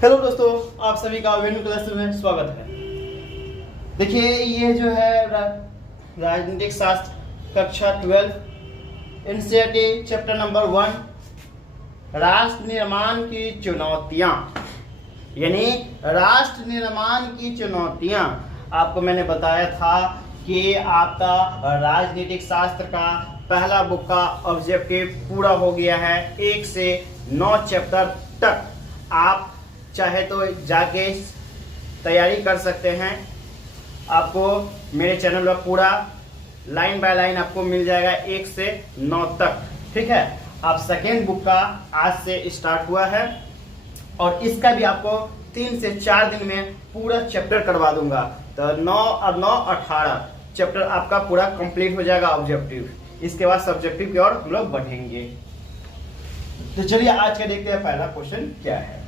Hello दोस्तों, आप सभी का वेन्यू क्लास में स्वागत है। देखिए, ये जो है राजनीतिक शास्त्र कक्षा 12 एनसीईआरटी चैप्टर नंबर 1 राष्ट्र निर्माण की चुनौतियां, यानी राष्ट्र निर्माण की चुनौतियां। आपको मैंने बताया था कि आपका राजनीतिक शास्त्र का पहला बुक का ऑब्जेक्टिव पूरा हो गया है। 1 से 9 चैप्टर तक आप चाहे तो जाके तैयारी कर सकते हैं। आपको मेरे चैनल पर पूरा लाइन बाय लाइन आपको मिल जाएगा 1 से 9 तक, ठीक है। आप सेकेंड बुक का आज से स्टार्ट हुआ है और इसका भी आपको 3 से 4 दिन में पूरा चैप्टर करवा दूंगा। तो 9 और 9 18 चैप्टर आपका पूरा कंप्लीट हो जाएगा ऑब्जेक्टिव। इसके बाद सब्जेक्टिव की ओर हम लोग बढ़ेंगे। तो चलिए आज का देखते हैं पहला क्वेश्चन क्या है।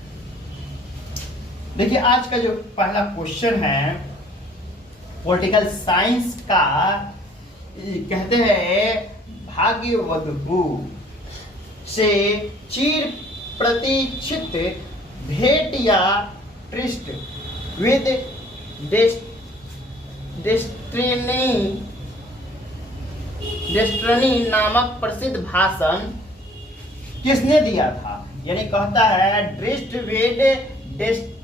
देखिए, आज का जो पहला क्वेश्चन है पॉलिटिकल साइंस का, कहते हैं भाग्यवधु से चिर प्रतीक्षित भेंट या ट्रिस्ट विद डेस्टिनी नामक प्रसिद्ध भाषण किसने दिया था। यानी कहता है ट्रिस्ट विद डेस्टिनी,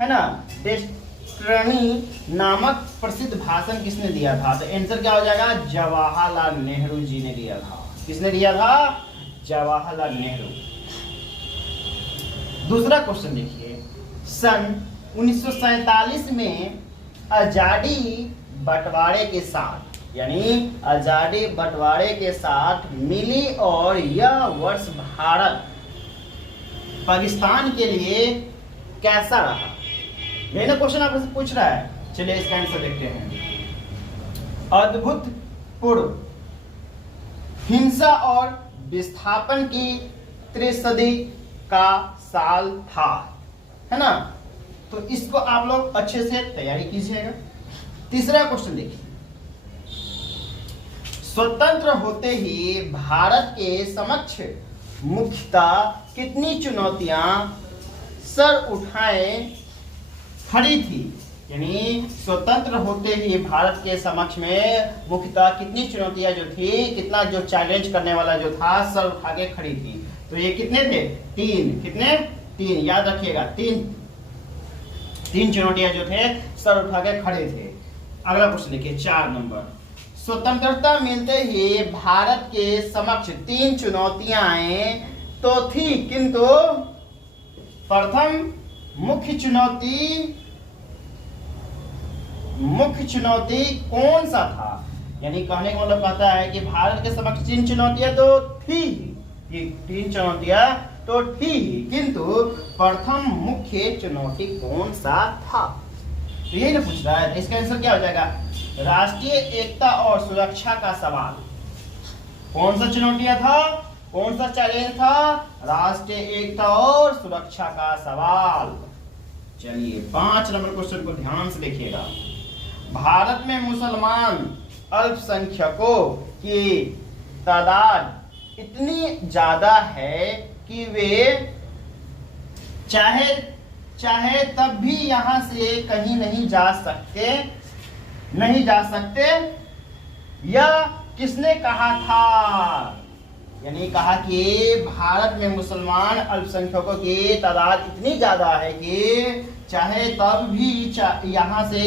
है ना, डेस्टिनी नामक प्रसिद्ध भाषण किसने दिया था। तो आंसर क्या हो जाएगा, जवाहरलाल नेहरू जी ने दिया था। किसने दिया था, जवाहरलाल नेहरू। दूसरा क्वेश्चन देखिए, सन 1947 में आजादी बंटवारे के साथ, यानी आजादी बंटवारे के साथ मिली और यह वर्ष भारत पाकिस्तान के लिए कैसा रहा। मैंने क्वेश्चन आपसे पूछ रहा है, चलिए इसका आंसर देखते हैं। अद्भुतपूर्व हिंसा और विस्थापन की त्रिशदी का साल था, है ना। तो इसको आप लोग अच्छे से तैयारी कीजिएगा। तीसरा क्वेश्चन देखिए, स्वतंत्र होते ही भारत के समक्ष मुख्यतः कितनी चुनौतियां सर उठाए खड़ी थी। यानी स्वतंत्र होते ही भारत के समक्ष में मुख्यतः कितनी चुनौतियां जो थी, कितना जो चैलेंज करने वाला जो था, सर उठा के खड़ी थी। तो ये कितने थे, 3। कितने, 3 याद रखिएगा। 3 चुनौतियां जो थे सर उठा के खड़े थे। अगला क्वेश्चन देखिए, 4 नंबर। स्वतंत्रता मिलते ही भारत के समक्ष 3 चुनौतियां तो थी, किंतु प्रथम मुख्य चुनौती कौन सा था। यानी कहने का मतलब कहता है कि भारत के समक्ष 3 चुनौतियां तो थी, ये 3 चुनौतियां तो थी, किंतु प्रथम मुख्य चुनौती कौन सा था। तो यही ना पूछ रहा है। इसका आंसर क्या हो जाएगा, राष्ट्रीय एकता और सुरक्षा का सवाल। कौन सा चुनौतियां था, कौन सा चैलेंज था, राष्ट्रीय एकता और सुरक्षा का सवाल। चलिए 5 नंबर क्वेश्चन को ध्यान से देखिएगा। भारत में मुसलमान अल्पसंख्यकों की तादाद इतनी ज्यादा है कि वे चाहे तब भी यहां से कहीं नहीं जा सकते। यह किसने कहा था। यानी कहा कि भारत में मुसलमान अल्पसंख्यकों की तादाद इतनी ज्यादा है कि चाहे तब भी यहां से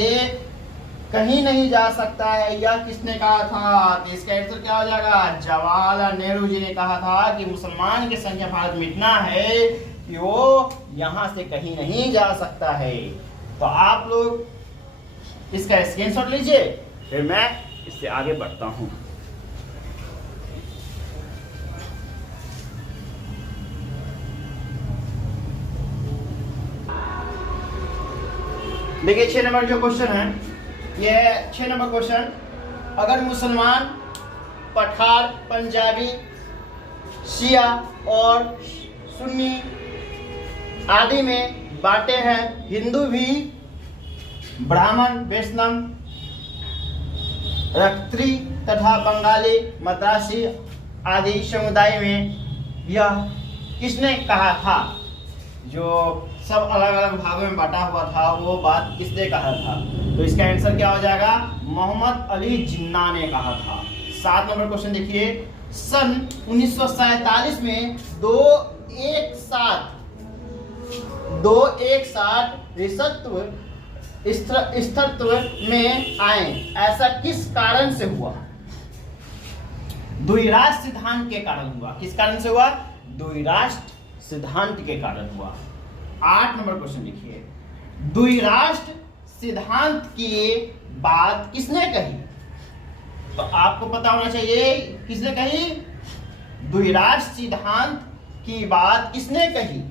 कहीं नहीं जा सकता है। यह किसने कहा था। तो इसका आंसर क्या हो जाएगा, जवाहरलाल नेहरू जी ने कहा था कि मुसलमान की संख्या भारत में इतना है कि वो यहां से कहीं नहीं जा सकता है। तो आप लोग इसका स्क्रीनशॉट लीजिए, फिर मैं इससे आगे बढ़ता हूं। देखिए 6 नंबर जो क्वेश्चन है, यह 6 नंबर क्वेश्चन, अगर मुसलमान पठार, पंजाबी, शिया और सुन्नी आदि में बांटे हैं, हिंदू भी ब्राह्मण, वैष्णव, रख्त्री तथा बंगाली, मद्रासी आदि समुदाय में, यह किसने कहा था। जो सब अलग अलग भागों में बांटा हुआ था वो बात किसने कहा था? तो इसका आंसर क्या हो जाएगा? मोहम्मद अली जिन्ना ने कहा था। 7 नंबर क्वेश्चन देखिए, सन 1947 में दो एक साथ स्थिरत्व में आए, ऐसा किस कारण से हुआ? द्विराष्ट्र सिद्धांत के कारण हुआ। किस कारण से हुआ? द्विराष्ट्र सिद्धांत के कारण हुआ। 8 नंबर क्वेश्चन देखिए, द्विराष्ट्र सिद्धांत की बात किसने कही? तो आपको पता होना चाहिए किसने कही? द्विराष्ट्र सिद्धांत की बात किसने कही?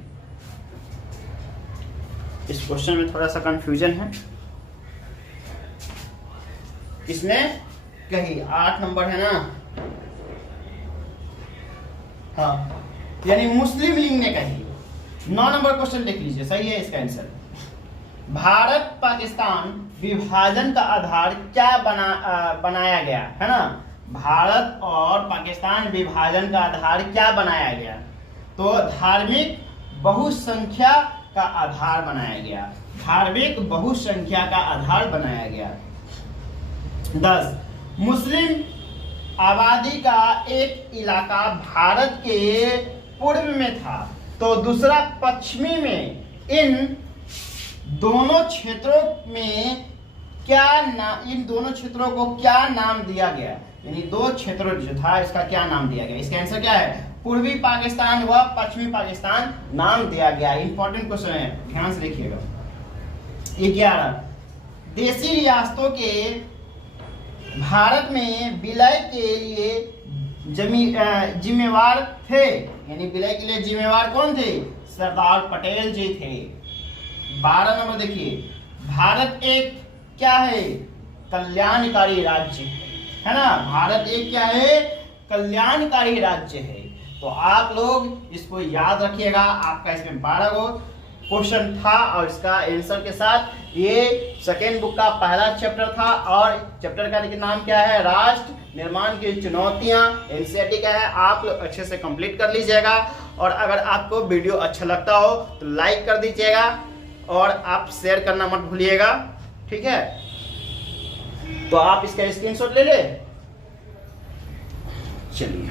इस क्वेश्चन में थोड़ा सा कंफ्यूजन है। किसने कही? 8 नंबर है ना? हाँ, यानी मुस्लिम लीग ने कही। 9 नंबर क्वेश्चन देख लीजिए, सही है इसका आंसर। भारत पाकिस्तान विभाजन का आधार क्या बनाया गया है ना? भारत और पाकिस्तान विभाजन का आधार क्या बनाया गया? तो धार्मिक बहुसंख्या का आधार बनाया गया। धार्मिक बहुसंख्या का आधार बनाया गया। 10 मुस्लिम आबादी का एक इलाका भारत के पूर्व में था तो दूसरा पश्चिमी में। इन दोनों क्षेत्रों में इन दोनों क्षेत्रों को क्या नाम दिया गया? यानी दो क्षेत्रों जो था इसका क्या नाम दिया गया? इसका आंसर क्या है? पूर्वी पाकिस्तान व पश्चिमी पाकिस्तान नाम दिया गया। इंपॉर्टेंट क्वेश्चन है, ध्यान से देखिएगा। 11 देशी रियासतों के भारत में विलय के लिए जिम्मेवार थे। यानी विलय के लिए जिम्मेवार कौन थे? सरदार पटेल जी थे। 12 नंबर देखिए, भारत एक क्या है? कल्याणकारी राज्य है ना? भारत एक क्या है? कल्याणकारी राज्य है। तो आप लोग इसको याद रखिएगा। आपका इसमें 12 गो क्वेश्चन था और इसका आंसर के साथ ये सेकेंड बुक का पहला चैप्टर था। और चैप्टर का नाम क्या है? राष्ट्र निर्माण की चुनौतियां। एनसीईआरटी का है। आप लोग अच्छे से कंप्लीट कर लीजिएगा। और अगर आपको वीडियो अच्छा लगता हो तो लाइक कर दीजिएगा और आप शेयर करना मत भूलिएगा, ठीक है? तो आप इसका स्क्रीनशॉट ले ले। चलिए।